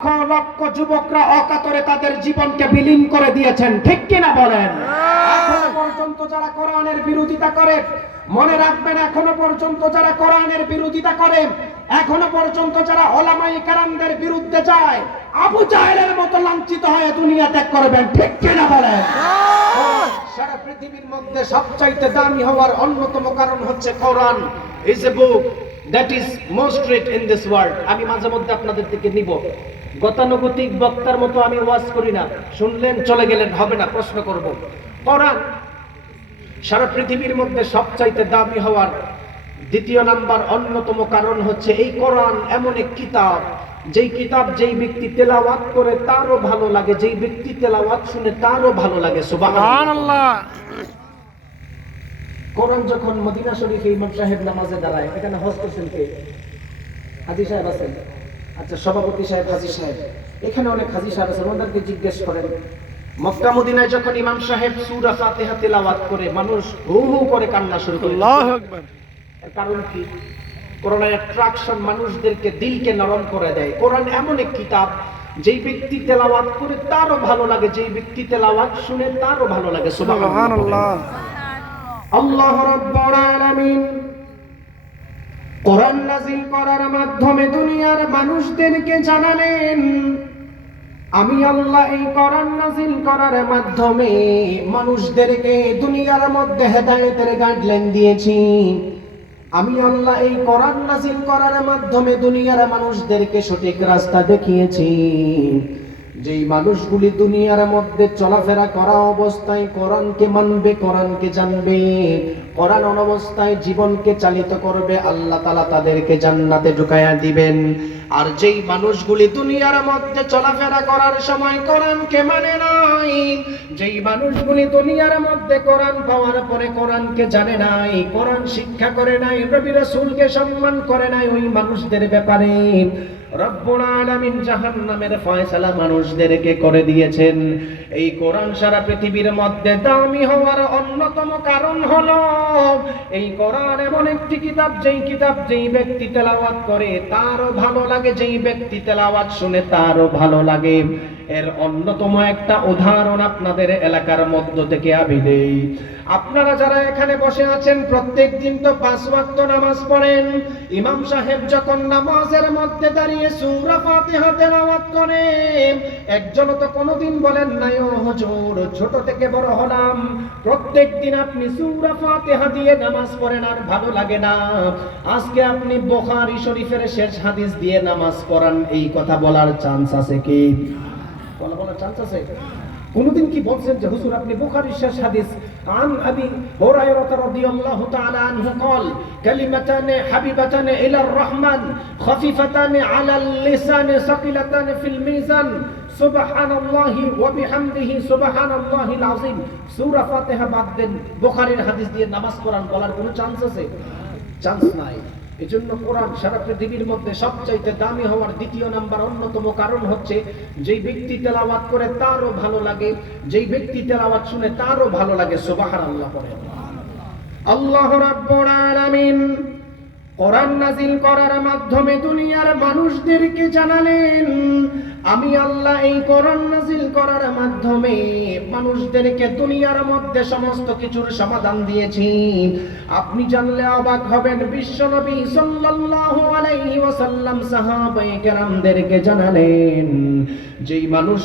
লক্ষ যুবকরা অকাতরে তাদের জীবনকে বিলীন করে দিয়েছেন, ঠিক কিনা বলেন? এখনো পর্যন্ত যারা কোরআনের বিরোধিতা করে, মনে রাখবেন, এখনো পর্যন্ত যারা কোরআনের বিরোধিতা করে, এখনো পর্যন্ত যারা উলামায়ে কেরামদের বিরুদ্ধে যায়, আবু জাহেলের মতো লাঞ্ছিত হয়ে দুনিয়া ত্যাগ করবেন, ঠিক কিনা বলেন? সারা পৃথিবীর মধ্যে সবচাইতে দামি হওয়ার অন্যতম কারণ হচ্ছে Quran is a book that is most read in this world. আমি মাঝে মধ্যে আপনাদের দিকে নিব, গতানুগতিক বক্তার মতো আমি ওয়াজ করি না, শুনলেন চলে গেলেন হবে না, প্রশ্ন করব। কোরআন সারা পৃথিবীর মধ্যে সবচাইতে দামি হওয়ার দ্বিতীয় নাম্বার অন্যতম কারণ হচ্ছে এই কোরআন এমন এক কিতাব, যেই কিতাব যেই ব্যক্তি তেলাওয়াত করে তারও ভালো লাগে, যেই ব্যক্তি তেলাওয়াত শুনে তারও ভালো লাগে। সুবহানাল্লাহ। কোরআন যখন মদিনা শরীফে ইমাম সাহেব নামাজে দাঁড়ায়, এখানে হজ করছেন কে? হাজী সাহেব আছেন? আচ্ছা, সভাপতি সাহেব, হাজী সাহেব, এখানে অনেক হাজী সাহেব আছেন, ওনাদেরকে জিজ্ঞেস করেন, মক্কা মদিনায় যখন ইমাম সাহেব সূরা ফাতিহা তেলাওয়াত করে মানুষ হু হু করে কান্না শুরু করে। আল্লাহু আকবার। এর কারণ কি? কোরআনের অ্যাট্রাকশন মানুষদেরকে, দিলকে নরম করে দেয়। কোরআন এমন এক কিতাব, যেই ব্যক্তি তেলাওয়াত করে তারও ভালো লাগে, যেই ব্যক্তি তেলাওয়াত শুনে তারও ভালো লাগে। সুবহানাল্লাহ। আল্লাহ রাব্বুল আলামিন কোরআন নাযিল করার মাধ্যমে দুনিয়ার মানুষদেরকে জানালেন, আমি আল্লাহ এই কোরআন নাযিল করার মাধ্যমে মানুষদেরকে দুনিয়ার মধ্যে হেদায়েতের গাইডলাইন দিয়েছি। আমি আল্লাহ এই কোরআন নাযিল করার মাধ্যমে দুনিয়ার মানুষদেরকে সঠিক রাস্তা দেখিয়েছি। যেই মানুষগুলি দুনিয়ার মধ্যে চলাফেরা করা অবস্থায় কোরআনকে মানবে, কোরআনকে জানবে, কোরআন অবস্থায় জীবনকে চালিত করবে, আল্লাহ তাআলা তাদেরকে জান্নাতে ঢুকায়া দিবেন। আর যেই মানুষগুলি দুনিয়ার মধ্যে চলাফেরা করার সময় কোরআনকে মানে নাই, যেই মানুষগুলি দুনিয়ার মধ্যে কোরআন পাওয়ার পরে কোরআনকে জানে নাই, কোরআন শিক্ষা করে নাই, নবী রাসূলকে সম্মান করে নাই, ওই মানুষদের ব্যাপারে রব্বুল আলামিন জাহান্নামের ফয়সালা মানুষদেরকে করে দিয়েছেন। এই কোরআন সারা পৃথিবীর মধ্যে দামি হওয়ার অন্যতম কারণ হলো এই কোরআন এমন একটি কিতাব, যেই কিতাব যেই ব্যক্তি তেলাওয়াত করে তারও ভালো লাগে, যেই ব্যক্তি তেলাওয়াত শুনে তারও ভালো লাগে। এর অন্যতম একটা উদাহরণ আপনাদের এলাকার মধ্য থেকে আমি দেই। আপনারা যারা এখানে বসে আছেন প্রত্যেক দিন তো 5 ওয়াক্ত নামাজ পড়েন। ইমাম সাহেব যখন নামাজের মধ্যে দাঁড়িয়ে সূরা ফাতিহা তেলাওয়াত করেন, একজনও তো কোনোদিন বলেন নাই, ও হুজুর ছোট থেকে বড় হলাম প্রত্যেক দিন আপনি সূরা ফাতিহা দিয়ে নামাজ পড়েন আর ভালো লাগে না, আজকে আপনি বুখারী শরীফের শেষ হাদিস দিয়ে নামাজ পড়ান, এই কথা বলার চান্স আছে কি? বলার চান্স আছে? কোনদিন কি বলছেন যে হুজুর আপনি বুখারীর শেষ হাদিস আন আবি হুরায়রা রাদিয়াল্লাহু তাআলা আনহু قال কালিমাতান হাবিবাতান ইলার রহমান খাফিফাতান আলাল লিসান সাকিলাতান ফিল মিজান সুবহানাল্লাহি ওয়া বিহামদিহি সুবহানাল্লাহিল আযীম, সূরা ফাতিহা বাদ দেন, বুখারীর হাদিস দিয়ে নামাজ পড়ান, বলার কোনো চান্স আছে? চান্স নাই। এজন্য কোরআন সারা পৃথিবীর মধ্যে সবচাইতে দামি হওয়ার দ্বিতীয় নাম্বার অন্যতম কারণ হচ্ছে যেই ব্যক্তি তেলাওয়াত করে তারও ভালো লাগে, যেই ব্যক্তি তেলাওয়াত শুনে তারও ভালো লাগে। সুবহানাল্লাহ পড়ে। আল্লাহ রাব্বুল আলামিন কোরআন নাযিল করার মাধ্যমে দুনিয়ার মানুষদেরকে জানালেন, আমি আল্লাহ এই কোরআন নাযিল করার মাধ্যমে মানুষদেরকে দুনিয়ার মধ্যে সমস্ত কিছুর সমাধান দিয়েছি। আপনি জানলে অবাক হবেন, বিশ্বনবী সাল্লাল্লাহু আলাইহি ওয়াসাল্লাম সাহাবায়ে কেরামদেরকে জানালেন, যেই মানুষ